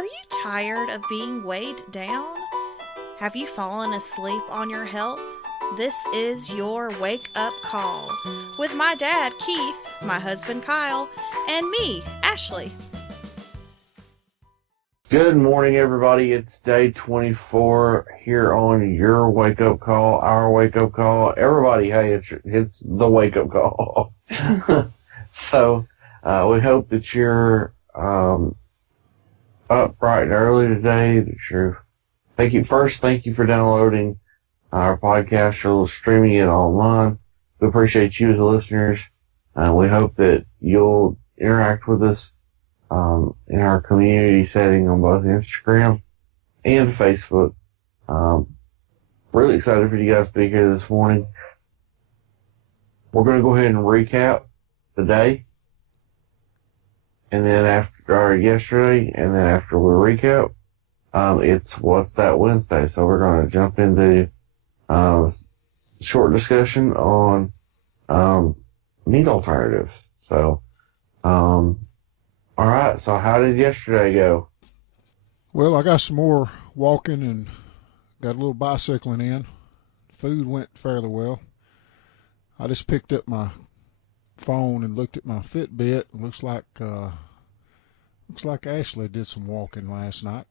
Are you tired of being weighed down? Have you fallen asleep on your health? This is your wake up call with my dad, Keith, my husband, Kyle, and me, Ashley. Good morning, everybody. It's day 24 here on your wake up call, our wake up call. Everybody, hey, it's the wake up call. So, we hope that you're, up bright and early today, thank you for downloading our podcast or streaming it online. We appreciate you as listeners. We hope that you'll interact with us in our community setting on both Instagram and Facebook. Really excited for you guys to be here this morning. We're going to go ahead and recap the day, and then yesterday, and then after we recap, it's What's That Wednesday. So we're going to jump into short discussion on meat alternatives. So, all right. So how did yesterday go? Well, I got some more walking and got a little bicycling in. Food went fairly well. I just picked up my phone and looked at my Fitbit. Looks like Ashley did some walking last night.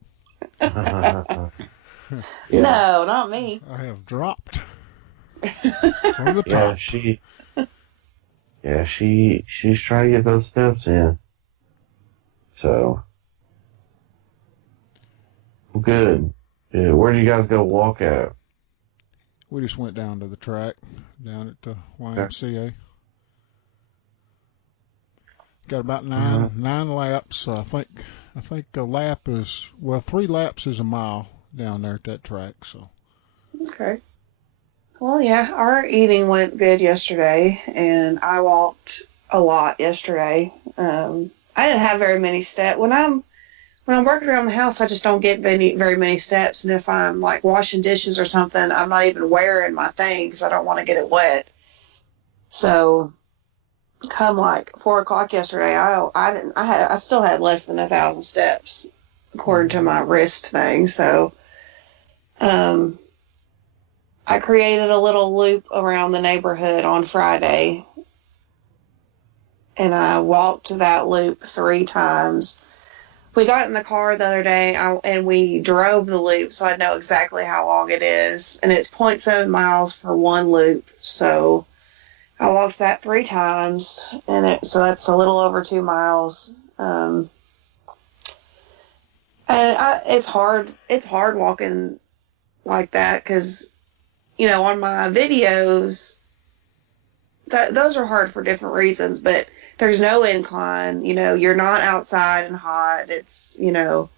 Yeah. No, not me. I have dropped from the top. She's trying to get those steps in. So, good. Yeah, where do you guys go walk at? We just went down to the track, down at the YMCA. Got about nine laps. I think a lap is 3 laps is a mile down there at that track. So. Okay. Well, yeah, our eating went good yesterday, and I walked a lot yesterday. I didn't have very many steps. When I'm working around the house, I just don't get very many steps. And if I'm like washing dishes or something, I'm not even wearing my things. I don't want to get it wet. So, come like 4 o'clock yesterday, I still had less than 1,000 steps according to my wrist thing. So, I created a little loop around the neighborhood on Friday, and I walked that loop 3 times. We got in the car the other day, and we drove the loop, so I know exactly how long it is, and it's 0.7 miles for one loop. So I walked that 3 times, so that's a little over 2 miles. And it's hard walking like that because, on my videos, those are hard for different reasons, but there's no incline. You're not outside and hot. It's, you're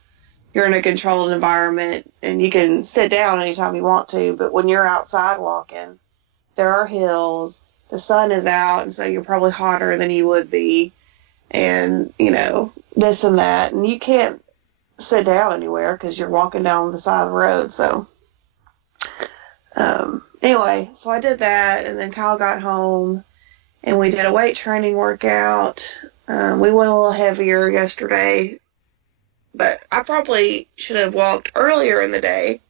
in a controlled environment, and you can sit down anytime you want to, but when you're outside walking, there are hills, the sun is out, and so you're probably hotter than you would be, and, this and that, and you can't sit down anywhere because you're walking down the side of the road. So, anyway, so I did that, and then Kyle got home, and we did a weight training workout. We went a little heavier yesterday, but I probably should have walked earlier in the day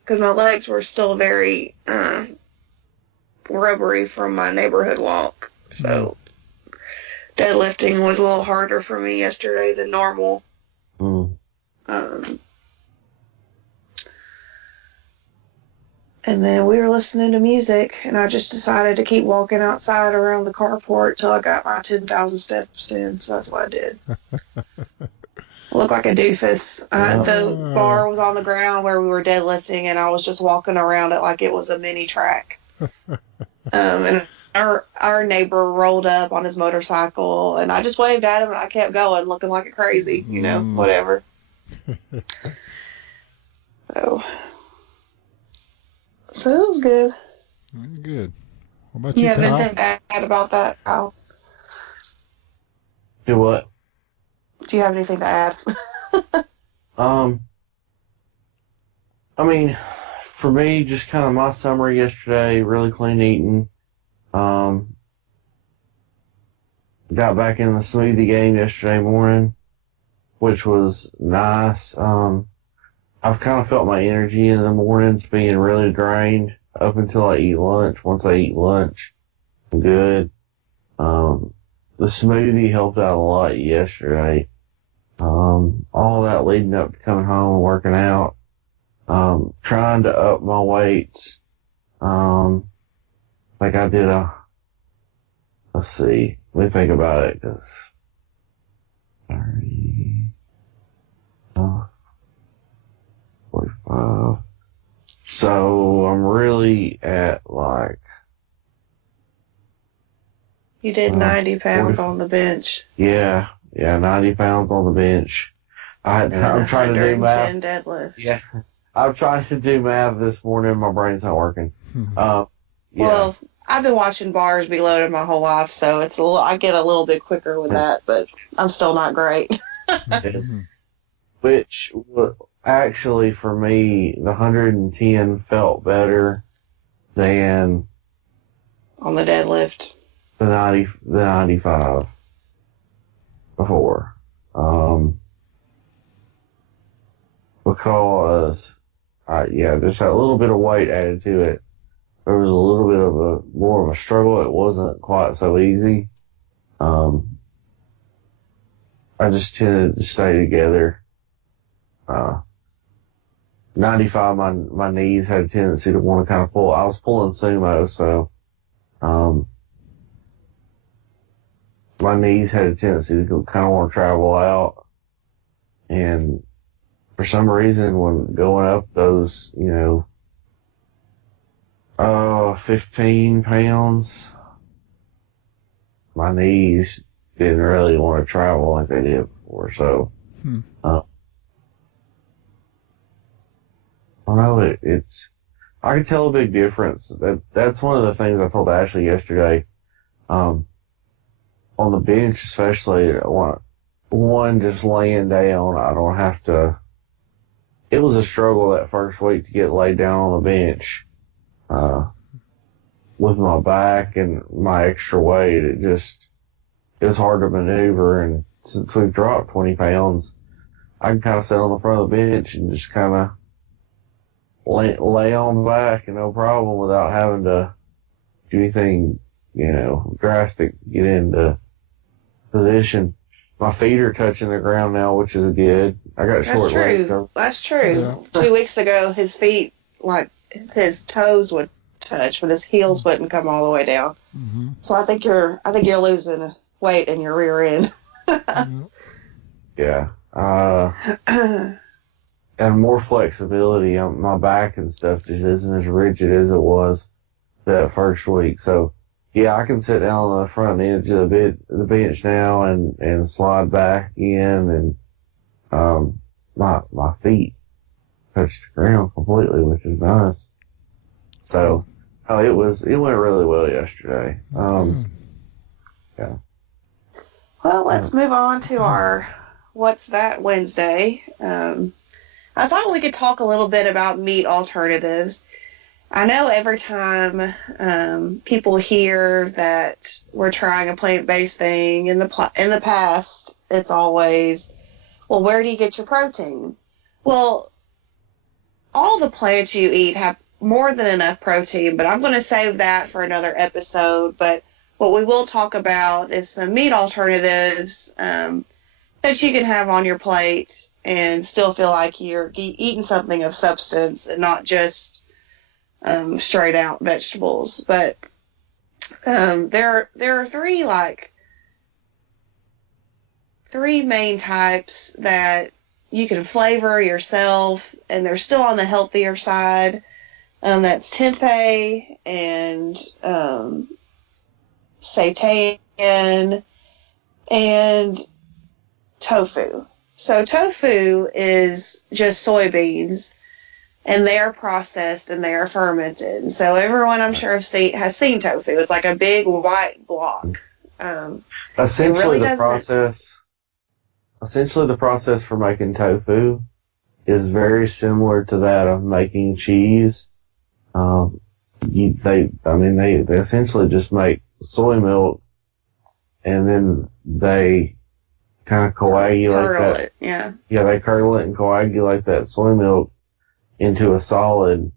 because my legs were still very rubbery from my neighborhood walk. So deadlifting was a little harder for me yesterday than normal. And then we were listening to music, and I just decided to keep walking outside around the carport till I got my 10,000 steps in, so that's what I did. I looked like a doofus. The bar was on the ground where we were deadlifting, and I was just walking around it like it was a mini track. And our neighbor rolled up on his motorcycle, and I just waved at him, and I kept going, looking like a crazy, whatever. So it was good. Good. What about you, Kyle? Kyle? Anything to add about that, Kyle? Do what? Do you have anything to add? For me, just kind of my summary yesterday, really clean eating. Got back in the smoothie game yesterday morning. which was nice. I've kind of felt my energy in the mornings being really drained up until I eat lunch. Once I eat lunch, I'm good. The smoothie helped out a lot yesterday. All that leading up to coming home and working out. Trying to up my weights. Like I did let's see, let me think about it, 'cause 30, 45. So I'm really at like, You did 90 pounds 40. on the bench. Yeah, 90 pounds on the bench. I'm trying to do math. 110 deadlift. Yeah, I'm trying to do math this morning. My brain's not working. Yeah. Well, I've been watching bars be loaded my whole life, so it's I get a little bit quicker with that, but I'm still not great. Which actually for me, the 110 felt better than On the deadlift. the 95 before. Because just that little bit of weight added to it. There was a little bit of more of a struggle. It wasn't quite so easy. I just tended to stay together. 95, my knees had a tendency to want to kind of pull. I was pulling sumo, so, my knees had a tendency to kind of want to travel out. And for some reason, when going up those, 15 pounds, my knees didn't really want to travel like they did before. So, I don't know, I can tell a big difference. That's one of the things I told Ashley yesterday. On the bench, especially, one, just laying down, I don't have to, it was a struggle that first week to get laid down on the bench. With my back and my extra weight, it was hard to maneuver. And since we've dropped 20 pounds, I can kind of sit on the front of the bench and just kind of lay on back and no problem without having to do anything, drastic, get into position. My feet are touching the ground now, which is good. I got short legs. That's true. Yeah. 2 weeks ago, his feet, like his toes would touch, but his heels wouldn't come all the way down. Mm-hmm. So I think you're losing weight in your rear end. Yeah. And more flexibility. My back and stuff just isn't as rigid as it was that first week. So, yeah, I can sit down on the front edge of the bench now and slide back in, and my feet touch the ground completely, which is nice. So, it went really well yesterday. Yeah. Well, let's move on to our What's That Wednesday. I thought we could talk a little bit about meat alternatives. I know every time people hear that we're trying a plant-based thing, in the past, it's always, well, where do you get your protein? Well, all the plants you eat have more than enough protein, but I'm going to save that for another episode. But what we will talk about is some meat alternatives that you can have on your plate and still feel like you're eating something of substance and not just straight out vegetables. But there are three main types that you can flavor yourself, and they're still on the healthier side. That's tempeh and seitan and tofu. So tofu is just soybeans, and they are processed and they are fermented. So everyone, I'm sure, has seen tofu. It's like a big white block. Essentially, the process for making tofu is very similar to that of making cheese. They essentially just make soy milk, and then they kind of coagulate Curdle that. it, yeah. Yeah, they curdle it and coagulate that soy milk into a solid,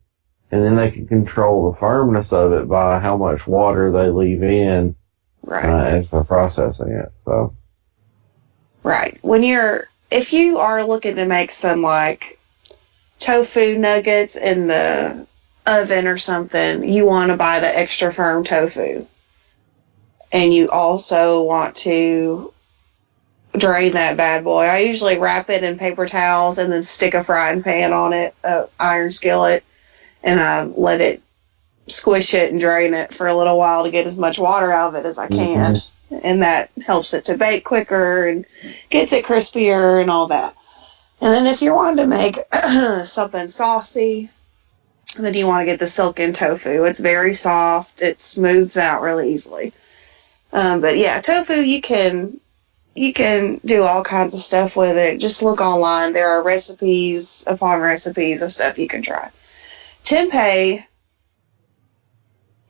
and then they can control the firmness of it by how much water they leave in Right. as they're processing it. So, Right. If you are looking to make some like tofu nuggets in the oven or something, you want to buy the extra firm tofu. And you also want to drain that bad boy. I usually wrap it in paper towels and then stick a frying pan on it, iron skillet, and I let it squish it and drain it for a little while to get as much water out of it as I can. And that helps it to bake quicker and gets it crispier and all that. And then if you're wanting to make something saucy, then you want to get the silken tofu. It's very soft. It smooths out really easily. But yeah, tofu, you can do all kinds of stuff with it. Just look online. There are recipes upon recipes of stuff you can try. Tempeh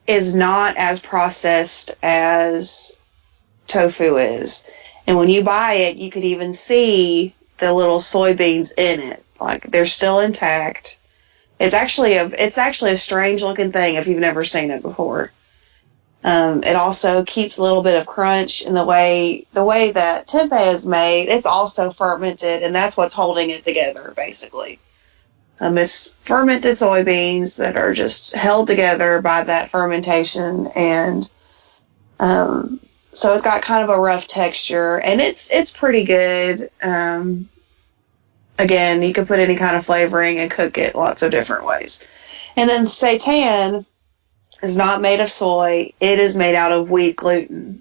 is not as processed as tofu is. And when you buy it, you could even see the little soybeans in it. Like, they're still intact. It's actually a strange looking thing if you've never seen it before. It also keeps a little bit of crunch in the way that tempeh is made. It's also fermented, and that's what's holding it together, basically. It's fermented soybeans that are just held together by that fermentation, and so it's got kind of a rough texture, and it's pretty good. Again, you can put any kind of flavoring and cook it lots of different ways. And then seitan is not made of soy. It is made out of wheat gluten.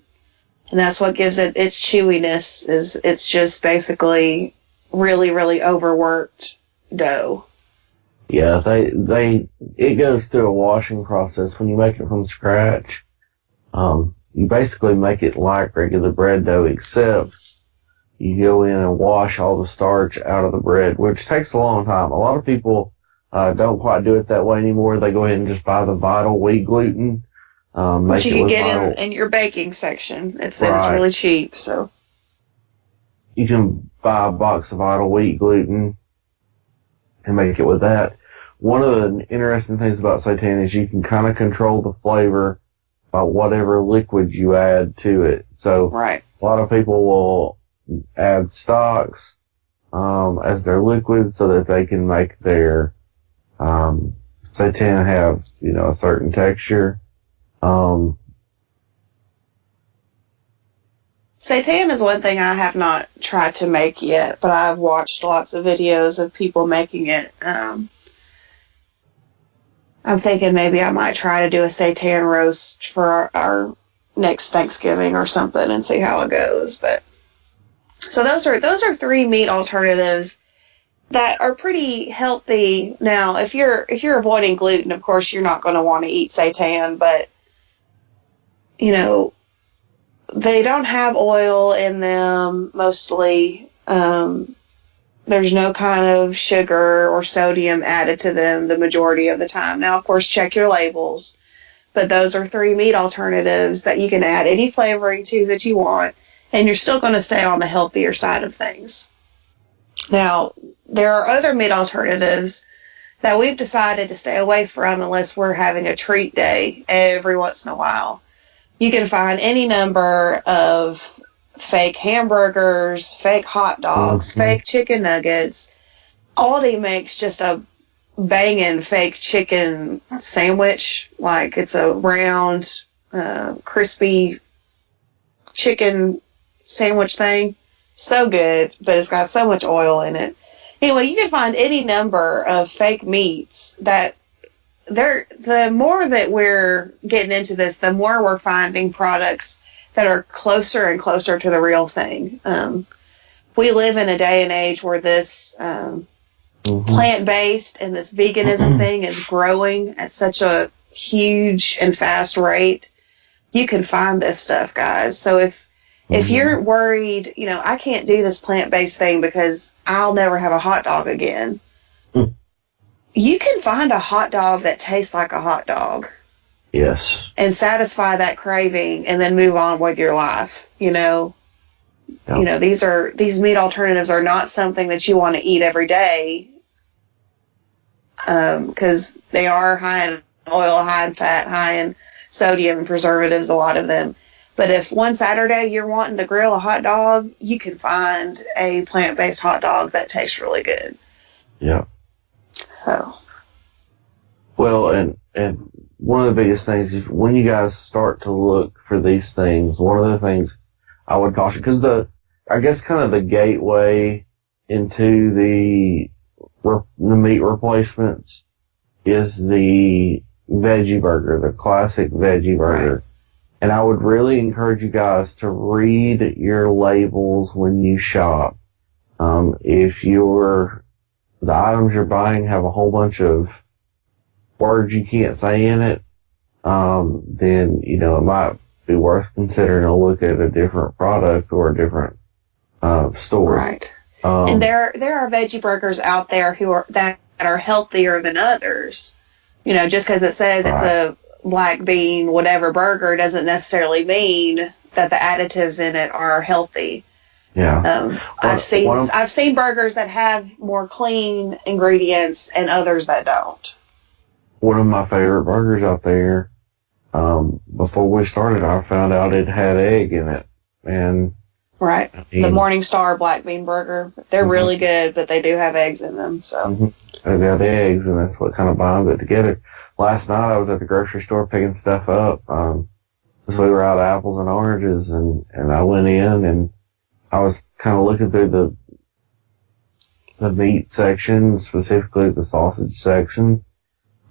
And that's what gives it its chewiness. It's just basically really, really overworked dough. yeah, it goes through a washing process when you make it from scratch. You basically make it like regular bread dough, except you go in and wash all the starch out of the bread, which takes a long time. A lot of people don't quite do it that way anymore. They go ahead and just buy the Vital wheat gluten. Which you can get in your baking section. It's really cheap. So you can buy a box of Vital wheat gluten and make it with that. One of the interesting things about seitan is you can kind of control the flavor by whatever liquid you add to it. So right. A lot of people will add stocks as their liquid so that they can make their seitan have, a certain texture. Seitan is one thing I have not tried to make yet, but I've watched lots of videos of people making it. I'm thinking maybe I might try to do a seitan roast for our next Thanksgiving or something and see how it goes. But so those are three meat alternatives that are pretty healthy. Now, if you're avoiding gluten, of course you're not going to want to eat seitan, but they don't have oil in them mostly. There's no kind of sugar or sodium added to them the majority of the time. Now, of course, check your labels, but those are three meat alternatives that you can add any flavoring to that you want, and you're still going to stay on the healthier side of things. Now, there are other meat alternatives that we've decided to stay away from unless we're having a treat day every once in a while. You can find any number of fake hamburgers, fake hot dogs, fake chicken nuggets. Aldi makes just a banging fake chicken sandwich. Like, it's a round, crispy chicken sandwich thing. So good, but it's got so much oil in it. Anyway, you can find any number of fake meats that the more that we're getting into this, the more we're finding products that are closer and closer to the real thing. We live in a day and age where this plant-based and this veganism thing is growing at such a huge and fast rate. You can find this stuff, guys. So if you're worried, I can't do this plant-based thing because I'll never have a hot dog again. You can find a hot dog that tastes like a hot dog. Yes. And satisfy that craving and then move on with your life. Yeah. These meat alternatives are not something that you want to eat every day, because they are high in oil, high in fat, high in sodium and preservatives, a lot of them. But if one Saturday you're wanting to grill a hot dog, you can find a plant-based hot dog that tastes really good. Yeah. So. Well, and one of the biggest things is when you guys start to look for these things, one of the things I would caution, because I guess kind of the gateway into the meat replacements is the veggie burger, the classic veggie burger. Right. And I would really encourage you guys to read your labels when you shop. If the items you're buying have a whole bunch of words you can't say in it, then, it might be worth considering a look at a different product or a different store. Right. And there are veggie burgers out there that are healthier than others. Just because it says it's a black bean whatever burger doesn't necessarily mean that the additives in it are healthy. Yeah. I've seen burgers that have more clean ingredients and others that don't. One of my favorite burgers out there, before we started, I found out it had egg in it. And right. The Morningstar black bean burger. They're really good, but they do have eggs in them. So they got eggs, and that's what kind of binds it together. Last night I was at the grocery store picking stuff up. Because we were out of apples and oranges, and I went in and I was kind of looking through the meat section, specifically the sausage section.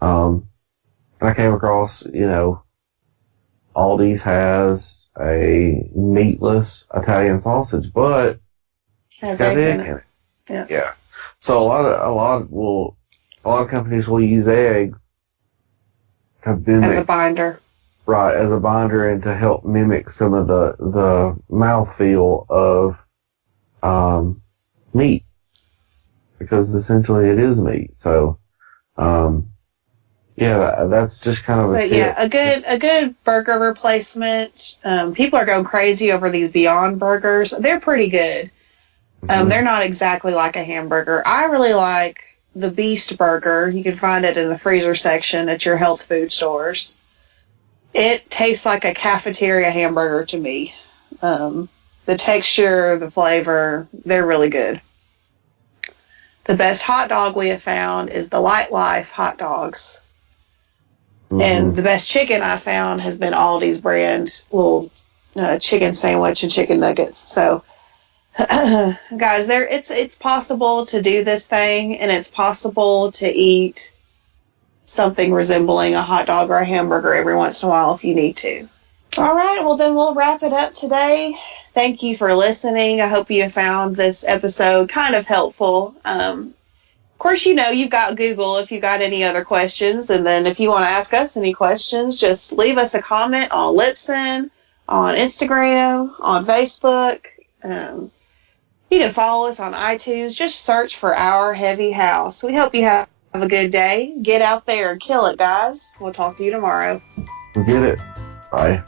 I came across, Aldi's has a meatless Italian sausage, but it's got egg in it. Yeah. So a lot of companies will use egg to mimic, as a binder. Right, as a binder, and to help mimic some of the mouthfeel of meat, because essentially it is meat. So, that's just kind of a tip. A good burger replacement. People are going crazy over these Beyond burgers. They're pretty good. They're not exactly like a hamburger. I really like the Beast burger. You can find it in the freezer section at your health food stores. It tastes like a cafeteria hamburger to me. The texture, the flavor, they're really good. The best hot dog we have found is the Light Life hot dogs. And the best chicken I found has been Aldi's brand little chicken sandwich and chicken nuggets. So, guys, it's possible to do this thing, and it's possible to eat something resembling a hot dog or a hamburger every once in a while if you need to. All right, well, then we'll wrap it up today. Thank you for listening. I hope you found this episode kind of helpful. Of course, you've got Google if you've got any other questions. And then if you want to ask us any questions, just leave us a comment on Libsyn, on Instagram, on Facebook. You can follow us on iTunes. Just search for Our Heavy House. We hope you have a good day. Get out there and kill it, guys. We'll talk to you tomorrow. Get it. Bye.